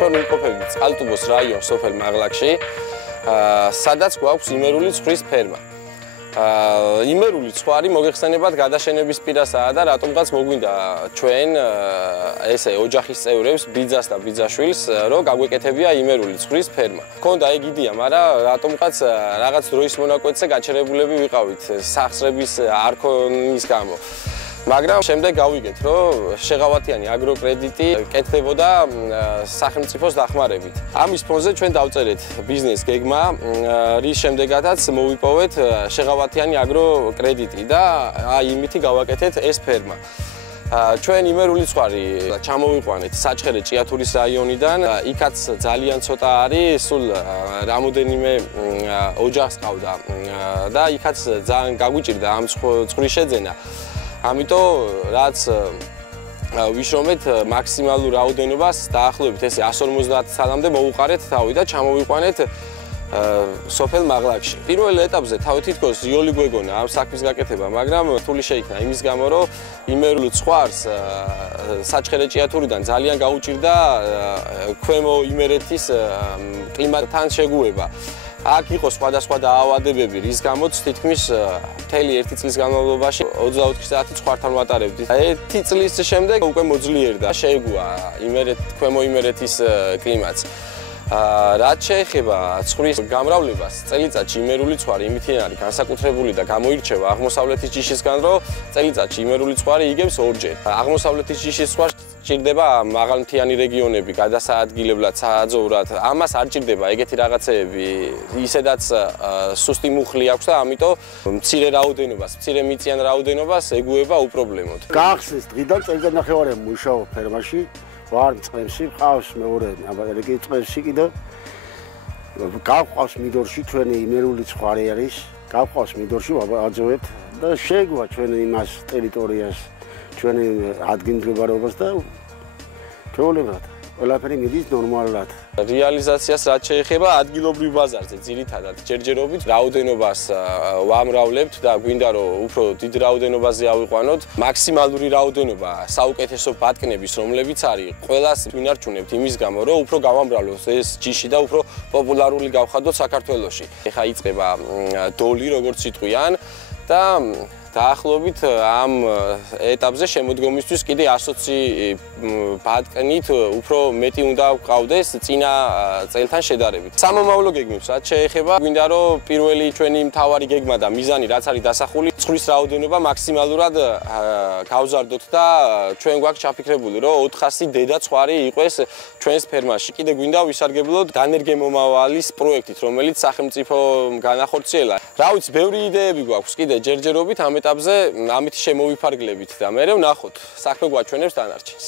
ჩვენ ვიმყოფებით წყალტუბოს რაიონის სოფელ მაღლაკში, სადაც გვაქვს იმერული ცხვრის ფერმა. იმერული ცხვარი მოგეხსენებათ გადაშენების პირასაა და რატომღაც მოგვინდა ჩვენ ესე ოჯახის წევრებს, ბიძას და ბიძაშვილს, რომ გაგვეკეთებია იმერული ცხვრის ფერმა. გქონდა ეგ იდეა, მაგრამ რატომღაც რაღაც დროის მონაკვეთზე გაჩერებულები ვიყავით სახსრების არ ქონის გამო. მაგრამ შემდეგ გავიგეთ, რომ შეღავათიანი აგროკრედიტი კეთდებოდა სახელმწიფოს დახმარებით. ამის ფონზე ჩვენ დავწერეთ ბიზნეს გეგმა, რის შემდეგაც მოვიპოვეთ შეღავათიანი აგროკრედიტი და იმითი გავაკეთეთ ეს ფერმა. ჩვენ იმერული ცხვარი ჩამოვიყვანეთ საჩხერე ჭიათურის რაიონიდან, იქაც ძალიან ცოტა არის, სულ რამოდენიმე ოჯახს ყავდა და იქაც ძალიან გაგვიჭირდა ამ ცხვრის შეძენა. ამიტომ რაც ვიშრომეთ მაქსიმალურ რაოდენობას დაახლოებით ესე 150 სალამდე მოვუყარეთ თავი და ჩამოვიყვანეთ სოფელ მაღლაკში. პირველ ეტაპზე თავი თითქოს ზიოლი გვეგონა ამ საქმის გაკეთება, მაგრამ რთული შეიქნა იმის გამო, რომ იმერულ ცხვარს საჩხერე ჭიათურიდან ძალიან გაუჭირდა ქვემო იმერეთის კლიმატთან შეგუება. აქ იყო სხვადასხვა დაავადებები, რის გამოც თითქმის მთელი 1 წლის განმავლობაში 24 საათი ცხვართან ვატარებდით. 1 წლის შემდეგ უკვე მოძლიერდა, შეეგუა ქვემო იმერეთის კლიმატს. რაც შეეხება ცხვრის გამრავლებას, წელიწადში იმერული ცხვარი იმითი არის განსაკუთრებული და გამოირჩევა აღმოსავლეთის ჯიშისგან, რომ წელიწადში იმერული ცხვარი იგებს 2-ჯერ. აღმოსავლეთის ჯიშის ცხვარს ჭირდება მაღალმთიანი რეგიონები, გადასაადგილებლად, სააძოვრად. ამას არ ჭირდება ეგეთი რაღაცეები, ისედაც სუსტი მუხლი აქვს და ამიტომ მცირე რაოდენობას, მცირე მიწიან რაოდენობას ეგუება უპრობლემოდ. გახსნის დღიდან წელიწად ნახევარი მუშაობ ფერმაში. ვარ წყებში, ყავს მეორე აბა წყებში კიდე გავყავს მიდორში ჩვენი იმერული ცხვარი არის, გავყავს მიდორში ვაძოვებთ და შეგვა ჩვენ იმას ტერიტორიას, ჩვენი ადგილმდებარეობას და ჩვეულებრივად ყველაფერი მიდის ნორმალურად. რეალიზაციას რაც შეეხება ადგილობრივ ბაზარზე ძირითადად ჯერჯერობით რაოდენობას ვამრავლებთ და გვინდა რომ უფრო დიდ რაოდენობაზე ავიყვანოთ. მაქსიმალური რაოდენობა საუკეთესო ბატკნების რომლებიც არის, ყველას ვინარჩუნებთ იმის გამო, რომ უფრო გავამრავლოთ ეს ჯიში და უფრო პოპულარული გავხადოთ საქართველოში. ეხა იწყება დოლი, როგორც იტყვიან და დაახლოებით ამ ეტაპზე შემოდგომისთვის კიდე 120 ბატკნით უფრო მეტი უნდა ვყავდეს წინა წელთან შედარებით. სამომავლო გეგმებს რაც შეეხება, გვინდა რომ პირველი ჩვენი მთავარი გეგმა და მიზანი რაც არის დასახული, ცხვრის რაოდენობა მაქსიმალურად გავზარდოთ და ჩვენ გვაქვს ჩაფიქრებული, რომ 400 დედა ცხვარი იყოს ჩვენს ფერმაში. კიდე გვინდა ვისარგებლოთ დანერგემომავალის პროექტით, რომელიც სახელმწიფომ განახორციელა. რა ვიცი, ბევრი იდეები გვაქვს კიდე ჯერჯერობით ამ ეტაპზე ამით შემოვიფარგლებით და მე ვნახოთ საქმე გვაჩვენებს დანარჩენს.